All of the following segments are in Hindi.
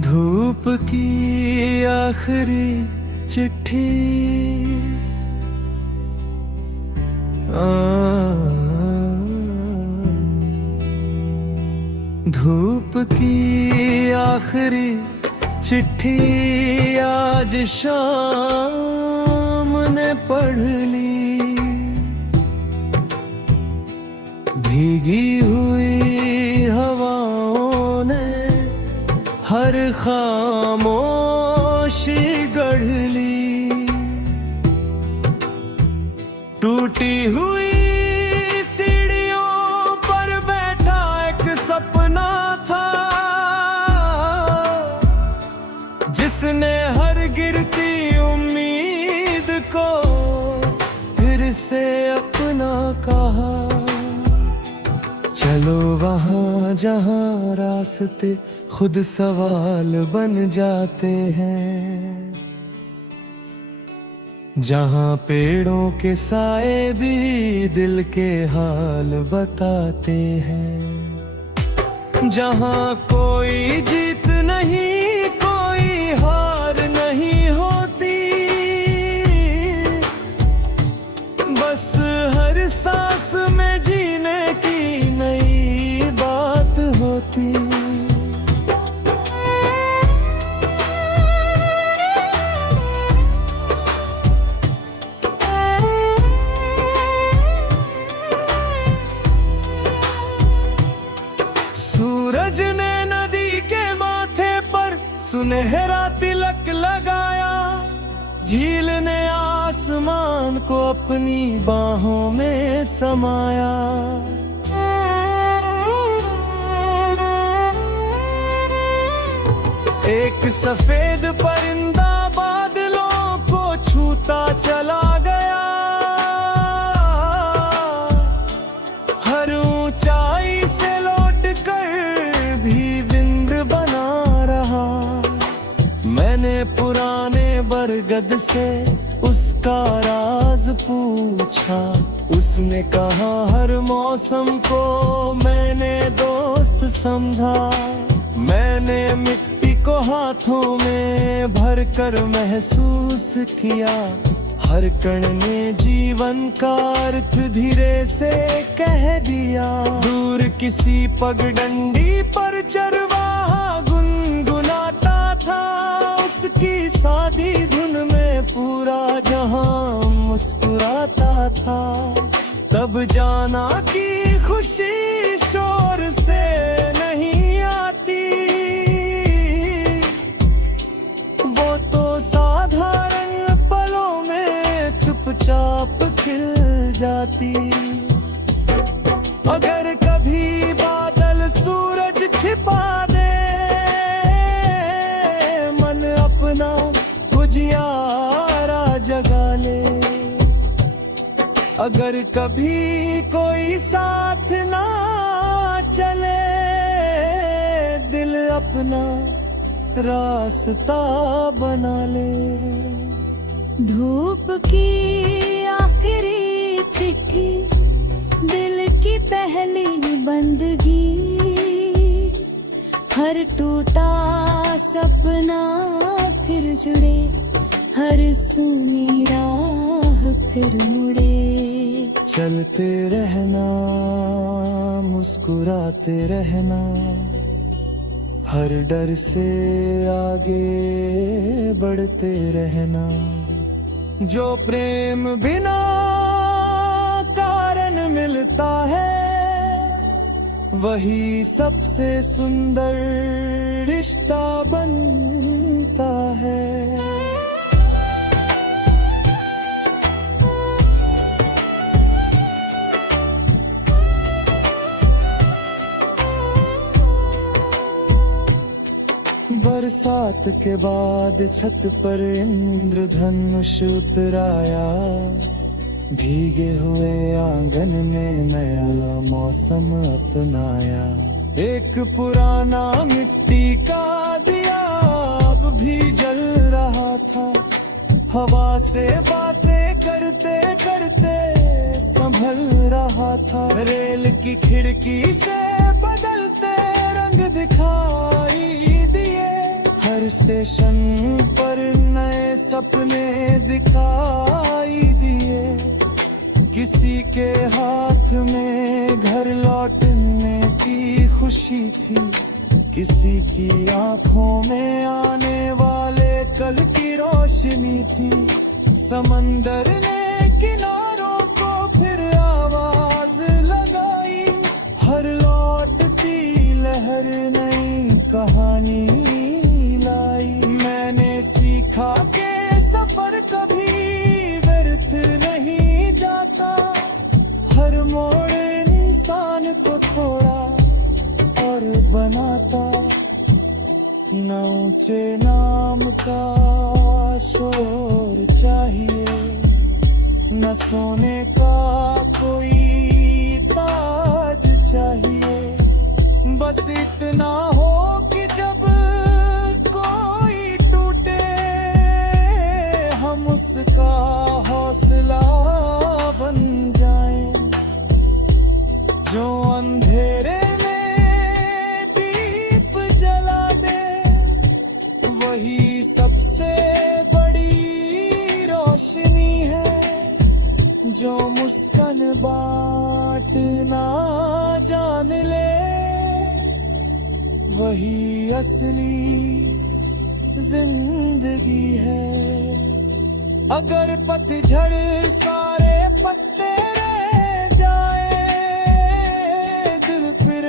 धूप की आखिरी चिट्ठी धूप की आखिरी चिट्ठी आज शाम ने पढ़ ली। भीगी हुई हवाओं ने हर खामोशी गढ़ ली। टूटी हुई सीढ़ियों पर बैठा एक सपना था, जिसने हर गिरती उम्मीद को फिर से अपना कहा। चलो वहाँ जहाँ रास्ते खुद सवाल बन जाते हैं, जहाँ पेड़ों के साए भी दिल के हाल बताते हैं, जहाँ कोई जीत नहीं कोई हार नहीं होती, बस हर सांस में जीने की नई बात होती। सूरज ने नदी के माथे पर सुनहरा तिलक लगाया, झील ने आसमान को अपनी बाहों में समाया। एक सफेद परिंदा बादलों को छूता चला गया, हर ऊंचाई से भी विंद बना रहा। मैंने पुराने बरगद से उसका राज पूछा, उसने कहा हर मौसम को मैंने दोस्त समझा। मैंने मिट्टी को हाथों में भरकर महसूस किया, हर कण ने जीवन का अर्थ धीरे से कह दिया। दूर किसी पगडंडी पर चरवाहा गुनगुनाता था, उसकी सादी धुन में पूरा जहां मुस्कुराता था। तब जाना कि खुशी शोर से नहीं आती, वो तो साधारण पलों में चुपचाप खिल जाती। अगर कभी बादल सूरज छिपा दे, मन अपना उजियारा जगा ले। अगर कभी कोई साथ ना चले, दिल अपना रास्ता बना ले। धूप की आखिरी चिट्ठी, दिल की पहली बंदगी, हर टूटा सपना फिर जुड़े, हर सुनी राह फिर मुड़े। चलते रहना मुस्कुराते रहना, हर डर से आगे बढ़ते रहना। जो प्रेम बिना कारण मिलता है, वही सबसे सुंदर रिश्ता बनता है। बरसात के बाद छत पर इंद्रधनुष उतराया, भीगे हुए आंगन में नया मौसम अपनाया। एक पुराना मिट्टी का दिया अब भी जल रहा था, हवा से बातें करते करते संभल रहा था। रेल की खिड़की से बदलते रंग दिखाई दिए। हर स्टेशन पर नए सपने दिखाई दिए। किसी के हाथ में घर लौटने की खुशी थी, किसी की आंखों में आने वाले कल की रोशनी थी। समंदर ने किनारों को फिर आवाज लगाई। हर लौटती लहर नई कहानी लाई। मैंने सीखा कि सफर कभी व्यर्थ नहीं जाता। हर मोड़ इंसान को थोड़ा और बनाता। न ऊंचे नाम का शोर चाहिए, न सोने का कोई ताज चाहिए। बस इतना हो कि जब कोई टूटे हम उसका हौसला बन जाएं। जो अंधेरे वही सबसे बड़ी रोशनी है। जो मुस्कान बांटना जान ले, वही असली जिंदगी है। अगर पतझड़ सारे पत्ते रह जाए, दिल फिर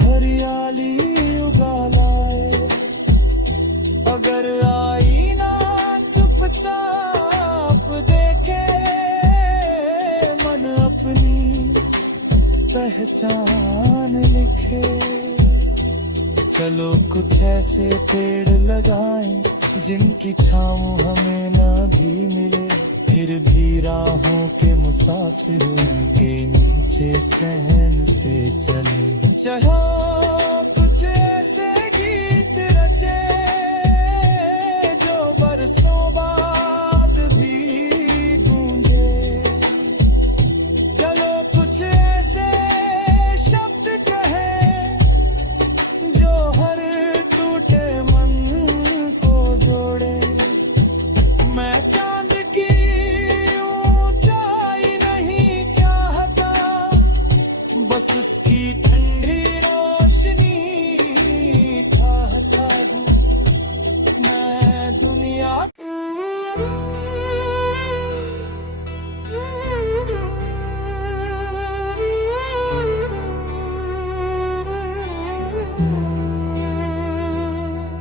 हरियाली उगा लाए। अगर आईना चुपचाप देखे, मन अपनी पहचान लिखे। चलो कुछ ऐसे पेड़ लगाएं जिनकी छाँव हमें ना भी मिले, फिर भी राहों के मुसाफिर उनके नीचे चैन से चले। चलो कुछ ऐसे गीत रचे जो बरसों बाद भी गूंजे। चलो कुछ ऐसे शब्द कहे जो हर टूटे मन को जोड़े। मैं चांद की ऊंचाई नहीं चाहता, बस उसकी ठंडी रोशनी चाहता हूँ। मैं दुनिया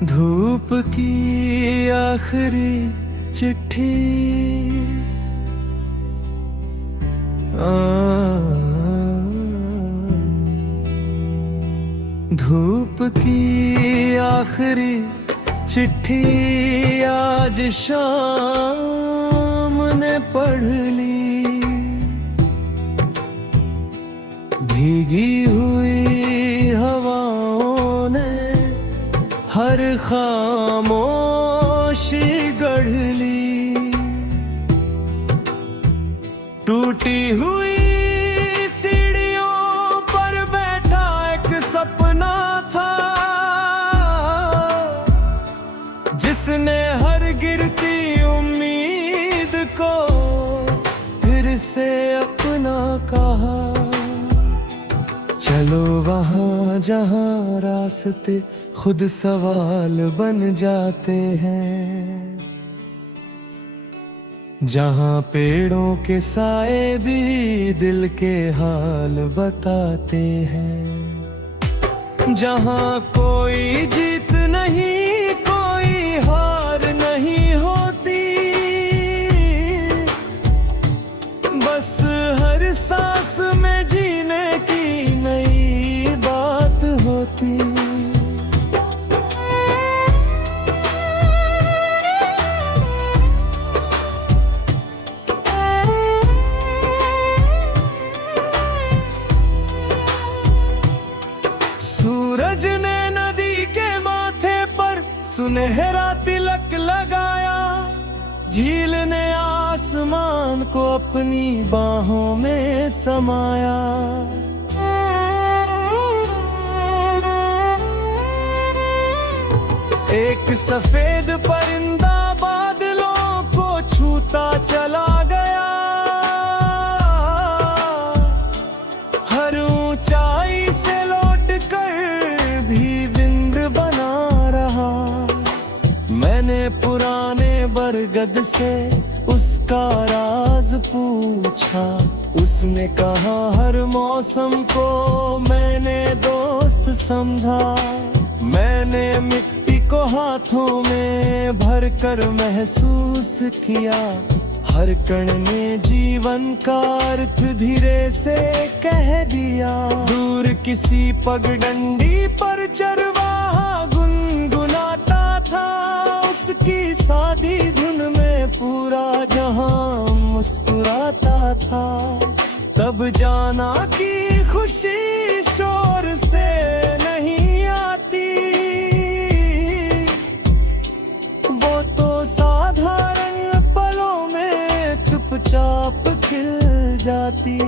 धूप की आखिरी चिट्ठी धूप की आखिरी चिट्ठी आज शाम ने पढ़ ली। भीगी हुई हवाओं ने हर खामोशी गढ़ ली। टूटी हुई सीढ़ियों पर बैठा एक सपना था, जिसने हर गिरती उम्मीद को फिर से अपना कहा। चलो वहाँ जहाँ रास्ते खुद सवाल बन जाते हैं, जहाँ पेड़ों के साए भी दिल के हाल बताते हैं। जहाँ कोई जीत नहीं कोई हार नहीं होती, बस हर सांस में जीने की नई बात होती। सूरज ने नदी के झील ने आसमान को अपनी बाहों में समाया। एक सफेद परिंदा बादलों को छूता चला गया। हर ऊंचाई से लौटकर भी विंद बना रहा। मैंने पुराने बरगद से उसका राज पूछा। उसने कहा हर मौसम को मैंने दोस्त समझा। मैंने मिट्टी को हाथों में भर कर महसूस किया। हर कण ने जीवन का अर्थ धीरे से कह दिया। दूर किसी पगडंडी पर चरवाहा गुनगुनाता था। उसकी सादी धुन में पूरा जहां मुस्कुराता था। तब जाना कि खुशी शोर से नहीं आती। वो तो साधारण पलों में चुपचाप खिल जाती।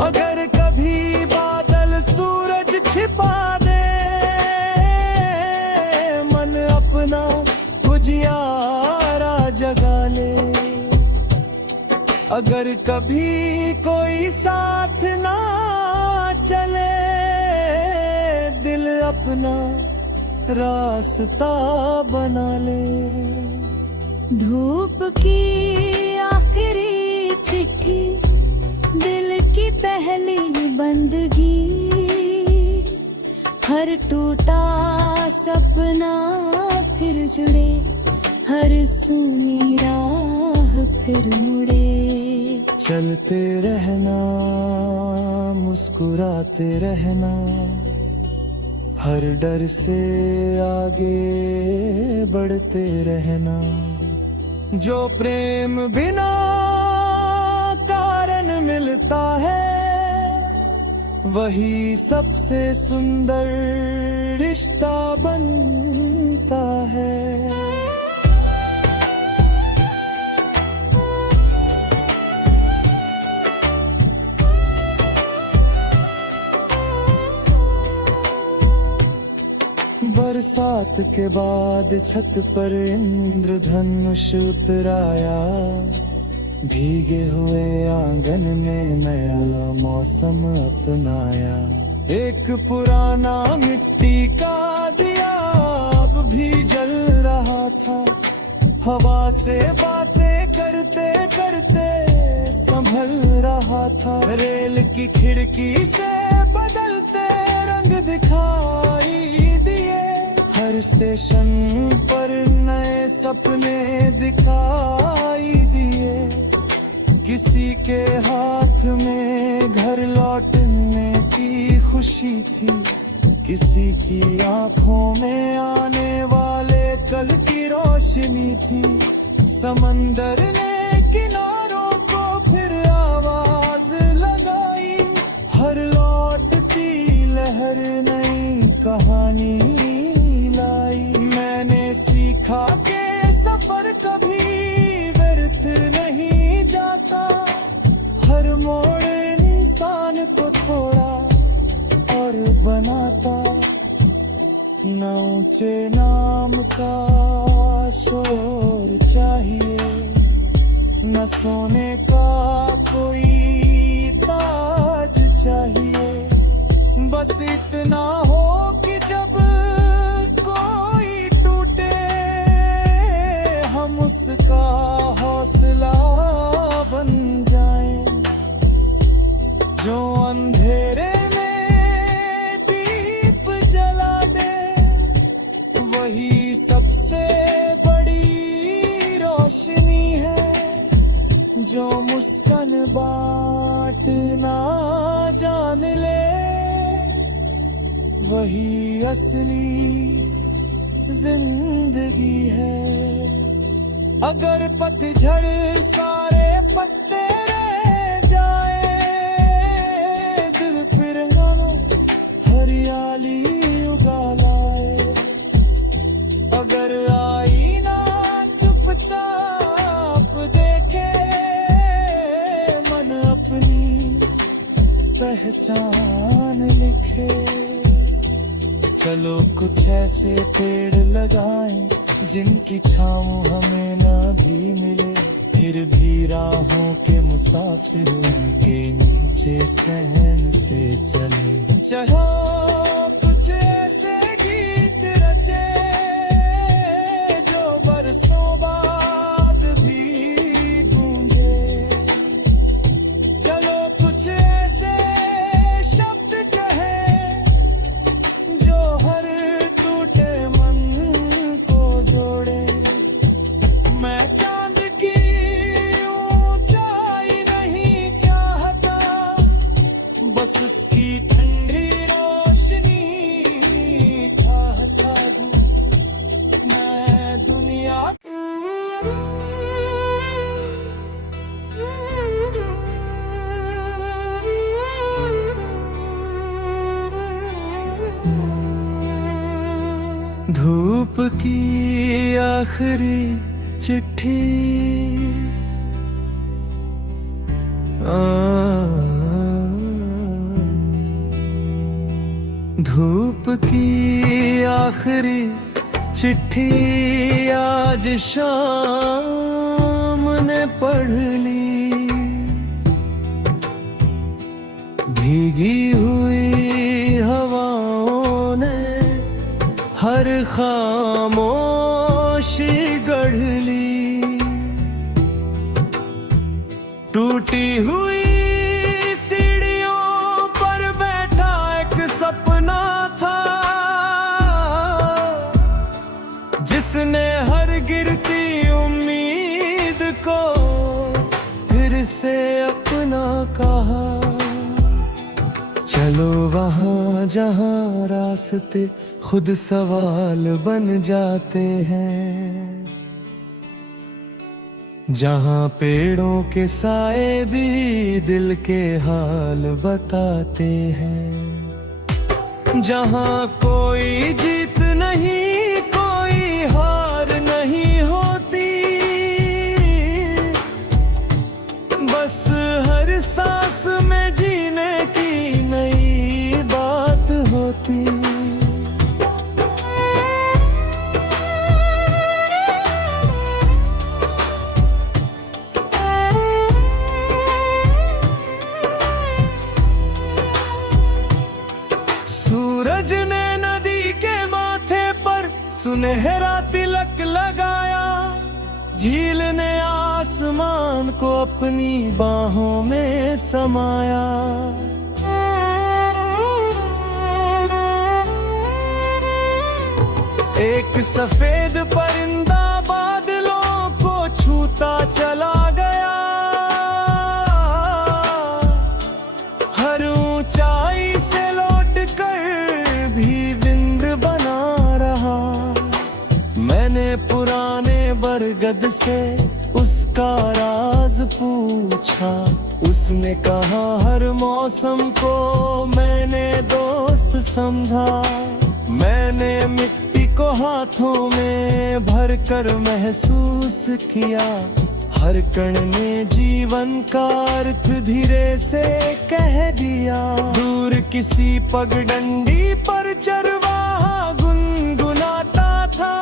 अगर कभी बादल सूरज छिपा दे, मन अपना उजियारा जगा ले। अगर कभी कोई साथ ना चले, दिल अपना रास्ता बना ले। धूप की आखिरी चिट्ठी, दिल की पहली बंदगी। हर टूटा सपना फिर जुड़े, हर सूनी राह फिर मुड़े। चलते रहना, मुस्कुराते रहना, हर डर से आगे बढ़ते रहना। जो प्रेम बिना कारण मिलता है, वही सबसे सुंदर रिश्ता बनता है। बरसात के बाद छत पर इंद्रधनुष उतराया। भीगे हुए आंगन में नया मौसम अपनाया। एक पुराना मिट्टी का दिया अब भी जल रहा था। हवा से बातें करते करते संभल रहा था। रेल की खिड़की से बदलते रंग दिखाई दिए। हर स्टेशन पर नए सपने दिखाई दिए। किसी के हाथ में घर लौटने की खुशी थी। किसी की आंखों में आने वाले कल की रोशनी थी। समंदर ने किनारों को फिर आवाज लगाई। हर लौटती लहर नई कहानी लाई। मैंने सीखा कि सफर कभी व्यर्थ नहीं जाता। हर मोड़ इंसान को थोड़ा और बनाता। न ऊंचे नाम का शोर चाहिए, न सोने का कोई ताज चाहिए। बस इतना हो कि जब कोई टूटे, हम उसका हौसला बन जाएं। जो अंधेरे में दीप जला दे, वही सबसे बड़ी रोशनी है। जो मुस्कान बांटना जान ले, वही असली जिंदगी है। अगर पतझड़ सारे पत्ते रह जाए, दिल फिर हरियाली उगा लाए। अगर आईना चुप पहचान लिखे। चलो कुछ ऐसे पेड़ लगाएं जिनकी छाँव हमें ना भी मिले, फिर भी राहों के मुसाफिर उनके नीचे चैन से चले। चलो कुछ ऐसे गीत रचे जो बरसों बाद भी गूंजे। चलो कुछ ऐसे शब्द कहे जो हर टूटे मन को जोड़े। मैं चांद की ऊंचाई नहीं चाहता, बस उसकी ठंडी रोशनी चाहता हूँ। मैं दुनिया धूप की आखिरी चिट्ठी धूप की आखिरी चिट्ठी आज शाम ने पढ़ ली। भीगी हुई हवाओं ने हर खामोशी गढ़ ली। टूटी हुई सीढ़ियों पर बैठा एक सपना था, जिसने हर गिरती उम्मीद को फिर से अपना कहा। चलो वहाँ जहाँ रास्ते खुद सवाल बन जाते हैं, जहाँ पेड़ों के साए भी दिल के हाल बताते हैं। जहाँ कोई जीत नहीं कोई हार नहीं होती, बस हर सांस में जीने की नई बात होती। सूरज ने नदी के माथे पर सुनहरा तिलक लगाया, झील ने आसमान को अपनी बाहों में समाया। एक सफेद परिंदा बादलों को छूता चला गया, हर ऊंचाई से लौटकर भी विंद बना रहा। मैंने पुराने बरगद से उसका राज पूछा, उसने कहा हर मौसम को मैंने दोस्त समझा। मैंने मिट्टी को हाथों में भर कर महसूस किया, हर कण ने जीवन का अर्थ धीरे से कह दिया। दूर किसी पगडंडी पर चरवाहा गुनगुनाता था,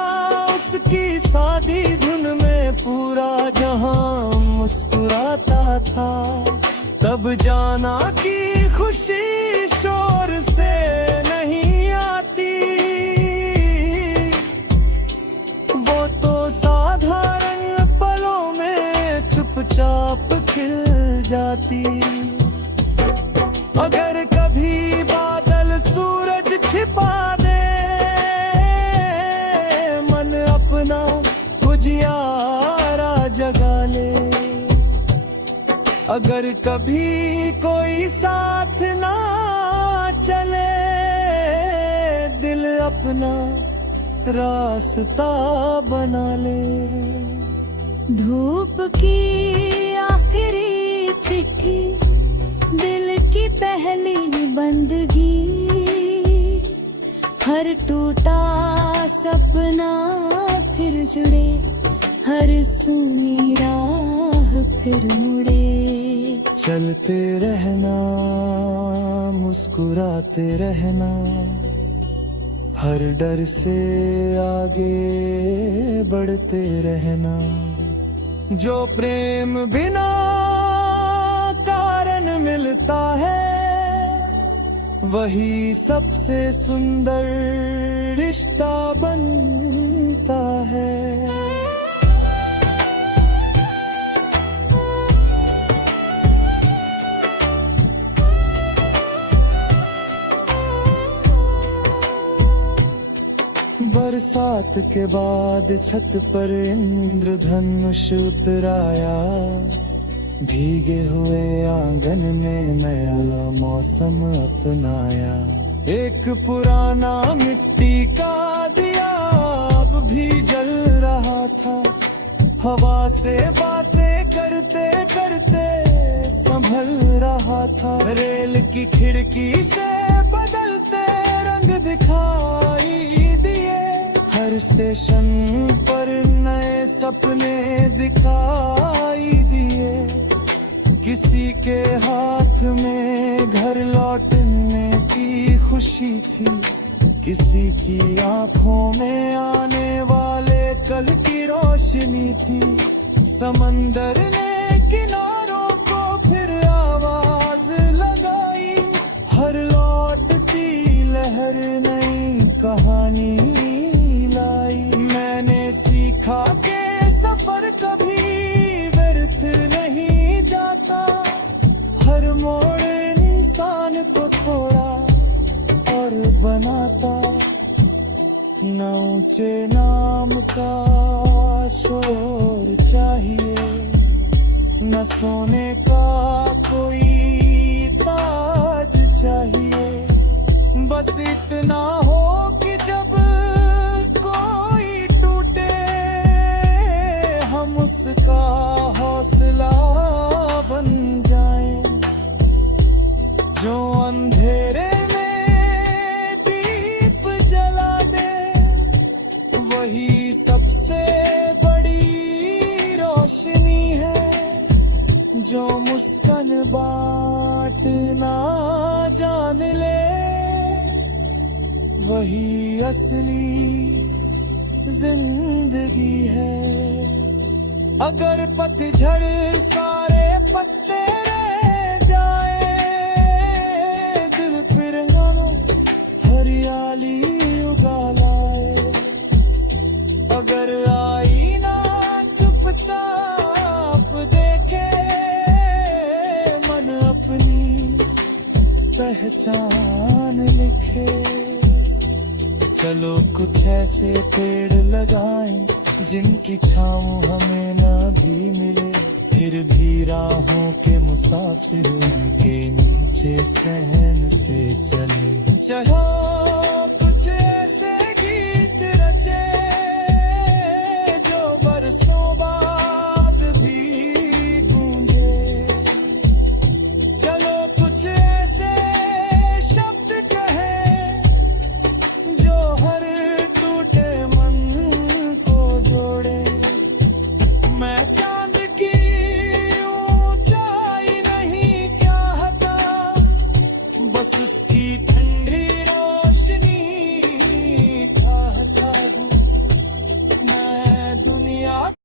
उसकी सादी धुन में पूरा जहां मुस्कुराता था। तब जाना कि खुशी शोर से नहीं आती, वो तो साधारण पलों में चुपचाप खिल जाती। अगर कभी बादल सूरज छिपा दे, मन अपना उजियारा जगा ले। अगर कभी कोई साथ ना चले, दिल अपना रास्ता बना ले। धूप की आखिरी चिट्ठी, दिल की पहली बंदगी, हर टूटा सपना फिर जुड़े, हर सुनी राह फिर मुड़े। चलते रहना, मुस्कुराते रहना, हर डर से आगे बढ़ते रहना। जो प्रेम बिना कारण मिलता है, वही सबसे सुंदर रिश्ता बनता है। बरसात के बाद छत पर इंद्रधनुष उतराया, भीगे हुए आंगन में नया मौसम अपनाया। एक पुराना मिट्टी का दिया अब भी जल रहा था, हवा से बातें करते करते संभल रहा था। रेल की खिड़की से बदलते रंग दिखाई दिए, हर स्टेशन पर नए सपने दिखाई दिए। किसी के हाथ में घर लौटने की खुशी थी, किसी की आंखों में आने वाले कल की रोशनी थी। समंदर ने किनारों को फिर आवाज लगाई, हर लौटती लहर नई कहानी लाई। मैंने सीखा कि सफर कभी व्यर्थ नहीं जाता, हर मोड़ इंसान को थोड़ा और बनाता। न ऊंचे नाम का शोर चाहिए, न सोने का कोई ताज चाहिए, बस इतना हो कि जब कोई टूटे हम उसका हौसला बन जाएं। जो अंधेरे में दीप जला दे, वही सबसे बड़ी रोशनी है। जो मुस्कान बांटना जान ले, वही असली जिंदगी है। अगर पतझड़ सारे पत्ते रह जाए, दिल फिर हरियाली उगा लाए। अगर आईना चुपचाप देखे, मन अपनी पहचान लिखे। चलो कुछ ऐसे पेड़ लगाएं, जिनकी छाँव हमें ना भी मिले, फिर भी राहों के मुसाफिर उनके नीचे चैन से चले। चलो कुछ ऐसे